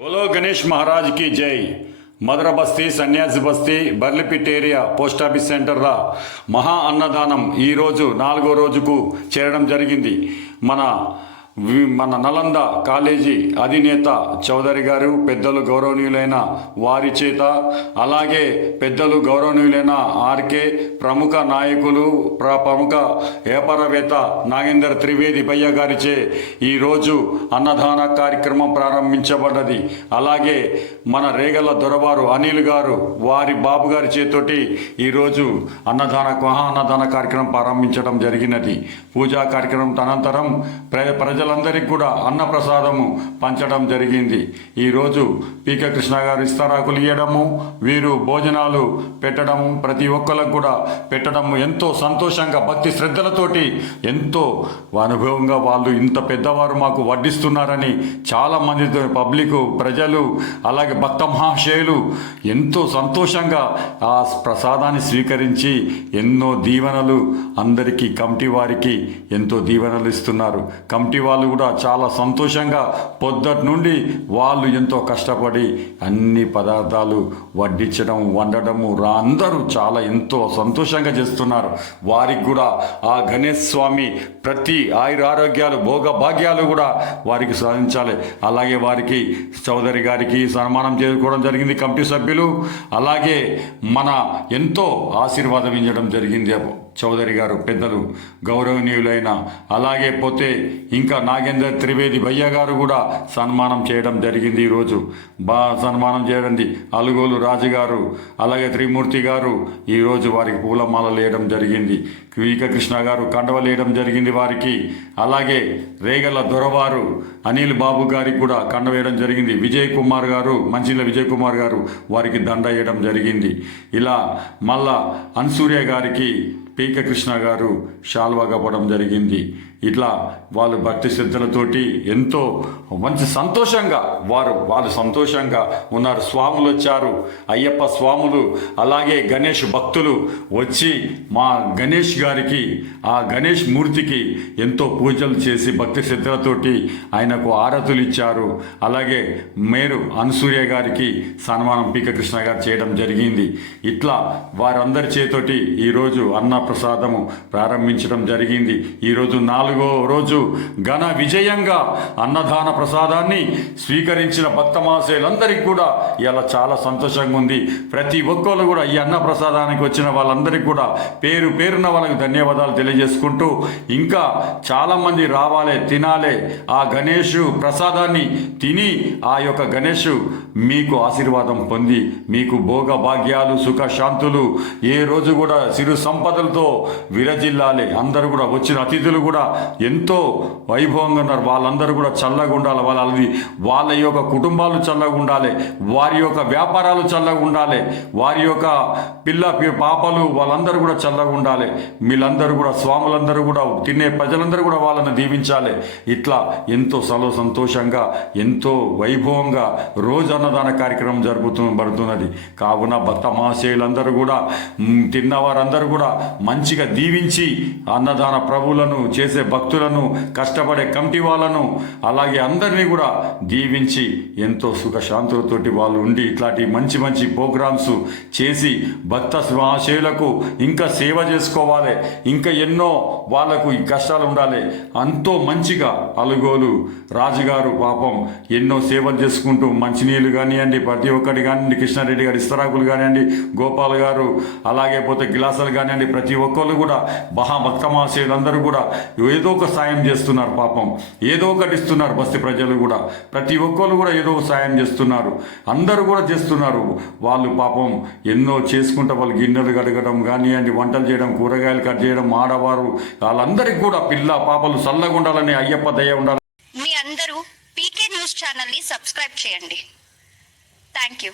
बोलो गणेश महाराज की जय। మదర బస్తీ సన్యాసి బస్తీ బర్లిపిట్ ఏరియా పోస్ట్ ఆఫీస్ సెంటర్లో మహా అన్నదానం ఈరోజు 4వ రోజుకు చేరడం జరిగింది. మన నలంద కాలేజీ అధినేత చౌదరి గారు, పెద్దలు గౌరవనీయులైన వారి చేత, అలాగే పెద్దలు గౌరవనీయులైన ఆర్కే ప్రముఖ నాయకులు, ప్రముఖ వ్యాపారవేత్త నాగేందర్ త్రివేది భయ్య గారిచే ఈరోజు అన్నదాన కార్యక్రమం ప్రారంభించబడ్డది. అలాగే మన రేగల దొరవారు అనిల్ గారు వారి బాబు గారి చేతోటి ఈరోజు మహా అన్నదాన కార్యక్రమం ప్రారంభించడం జరిగినది. పూజా కార్యక్రమం అనంతరం ప్రజలందరికీ కూడా అన్నప్రసాదము పంచడం జరిగింది. ఈరోజు పీకే కృష్ణ గారు ఇస్తారాకులు ఇవ్వడము, వీరు భోజనాలు పెట్టడము, ప్రతి ఒక్కరికి కూడా పెట్టడము ఎంతో సంతోషంగా భక్తి శ్రద్ధలతోటి ఎంతో అనుభవంగా వాళ్ళు ఇంత పెద్దవారు మాకు వడ్డిస్తున్నారని చాలామంది పబ్లిక్ ప్రజలు అలాగే భక్త మహాశయులు ఎంతో సంతోషంగా ఆ ప్రసాదాన్ని స్వీకరించి ఎన్నో దీవెనలు అందరికీ కమిటీ వారికి ఎంతో దీవెనలు ఇస్తున్నారు. కమిటీ వాళ్ళు కూడా చాలా సంతోషంగా పొద్దుటి నుండి వాళ్ళు ఎంతో కష్టపడి అన్ని పదార్థాలు వడ్డించడం వండడము అందరూ చాలా ఎంతో సంతోషంగా చేస్తున్నారు. వారికి కూడా ఆ గణేష్ స్వామి ప్రతి ఆయురారోగ్యాలు భోగభాగ్యాలు కూడా వారికి సాధించాలి. అలాగే వారికి చౌదరి గారికి సన్మానం చేసుకోవడం జరిగింది కమిటీ సభ్యులు. అలాగే మన ఎంతో ఆశీర్వాదం ఇవ్వడం జరిగింది చౌదరి గారు, పెద్దలు గౌరవనీయులైన. అలాగే పోతే ఇంకా నాగేందర్ త్రివేది భయ్య గారు కూడా సన్మానం చేయడం జరిగింది. ఈరోజు సన్మానం చేయడండి అలుగోలు రాజు గారు, అలాగే త్రిమూర్తి గారు ఈరోజు వారికి పూలమాలలు వేయడం జరిగింది. పీకే కృష్ణ గారు కండవలు వేయడం జరిగింది వారికి. అలాగే రేగల దొరవారు అనిల్ బాబు గారికి కూడా కండ వేయడం జరిగింది. విజయ్ కుమార్ గారు, మంచిల విజయ్ కుమార్ గారు వారికి దండ వేయడం జరిగింది. ఇలా మళ్ళా అన్సూర్య గారికి పీకే కృష్ణ గారు శాల్వా కప్పడం జరిగింది. ఇట్లా వాళ్ళు భక్తి శ్రద్ధలతోటి ఎంతో మంచి సంతోషంగా వాళ్ళు సంతోషంగా ఉన్నారు. స్వాములు వచ్చారు, అయ్యప్ప స్వాములు, అలాగే గణేష్ భక్తులు వచ్చి మా గణేష్ గారికి, ఆ గణేష్ మూర్తికి ఎంతో పూజలు చేసి భక్తి శ్రద్ధలతోటి ఆయనకు ఆరతులు ఇచ్చారు. అలాగే మేరు అన్సూర్య గారికి సన్మానం పీకే కృష్ణ గారు చేయడం జరిగింది. ఇట్లా వారందరి చేతోటి ఈరోజు అన్న ప్రసాదము ప్రారంభించడం జరిగింది. ఈరోజు 4వ రోజు ఘన విజయంగా అన్నదాన ప్రసాదాన్ని స్వీకరించిన భక్త మహాశయులందరికీ కూడా ఇలా చాలా సంతోషంగా ఉంది. ప్రతి ఒక్కరు కూడా ఈ అన్న ప్రసాదానికి వచ్చిన వాళ్ళందరికీ కూడా పేరు పేరున వాళ్ళకి ధన్యవాదాలు తెలియజేసుకుంటూ, ఇంకా చాలామంది రావాలి, తినాలి, ఆ గణేష్ ప్రసాదాన్ని తిని ఆ యొక్క గణేష్ మీకు ఆశీర్వాదం పొంది మీకు భోగ భాగ్యాలు సుఖశాంతులు ఏ రోజు కూడా సిరు సంపదలతో విరజిల్లాలి. అందరూ కూడా వచ్చిన అతిథులు కూడా ఎంతో వైభవంగా ఉన్నారు. వాళ్ళందరూ కూడా చల్లగా ఉండాలి, వాళ్ళ యొక్క కుటుంబాలు చల్లగా ఉండాలి, వారి యొక్క వ్యాపారాలు చల్లగా ఉండాలి, వారి యొక్క పాపలు వాళ్ళందరూ కూడా చల్లగా ఉండాలి. వీళ్ళందరూ కూడా స్వాములందరూ కూడా తినే ప్రజలందరూ కూడా వాళ్ళని దీవించాలి. ఇట్లా ఎంతో సంతోషంగా ఎంతో వైభవంగా రోజు అన్నదాన కార్యక్రమం జరుగుతున్నది. కావున భక్త మహాశయులందరూ కూడా తిన్నవారందరూ కూడా మంచిగా దీవించి అన్నదాన ప్రభువులను చేసే భక్తులను, కష్టపడే కమిటీ వాళ్ళను, అలాగే అందరినీ కూడా దీవించి ఎంతో సుఖశాంతులతోటి వాళ్ళు ఉండి ఇట్లాంటి మంచి మంచి ప్రోగ్రామ్స్ చేసి భక్త మహాశయులకు ఇంకా సేవ చేసుకోవాలి. ఇంకా ఎన్నో వాళ్ళకు ఈ కష్టాలు ఉండాలి. ఎంతో మంచిగా అలుగోలు రాజుగారు పాపం ఎన్నో సేవలు చేసుకుంటూ మంచినీళ్ళు కానివ్వండి, ప్రతి ఒక్కటి కానివ్వండి, కృష్ణారెడ్డి గారు ఇస్తరాకులు కానివ్వండి, గోపాల్ గారు, అలాగే పోతే గిలాసులు కానివ్వండి, ప్రతి ఒక్కరు కూడా భక్త మహాశయులందరూ కూడా ఏదో ఒక సాయం చేస్తున్నారు. పాపం ఏదో ఒకటి ఇస్తున్నారు. బస్తీ ప్రజలు కూడా ప్రతి ఒక్కరు కూడా ఏదో ఒక సాయం చేస్తున్నారు. అందరూ కూడా చేస్తున్నారు. వాళ్ళు పాపం ఎన్నో చేసుకుంటా వాళ్ళు గిన్నెలు కడగడం కానివ్వండి, వంటలు చేయడం, కూరగాయలు కట్ చేయడం, ఆడవారు వాళ్ళందరికీ కూడా పిల్ల పాపలు చల్లగా ఉండాలని అయ్యప్ప దయ ఉండాలి. మీ అందరూ పీకే న్యూస్ ఛానల్ని సబ్స్క్రైబ్ చేయండి. Thank you.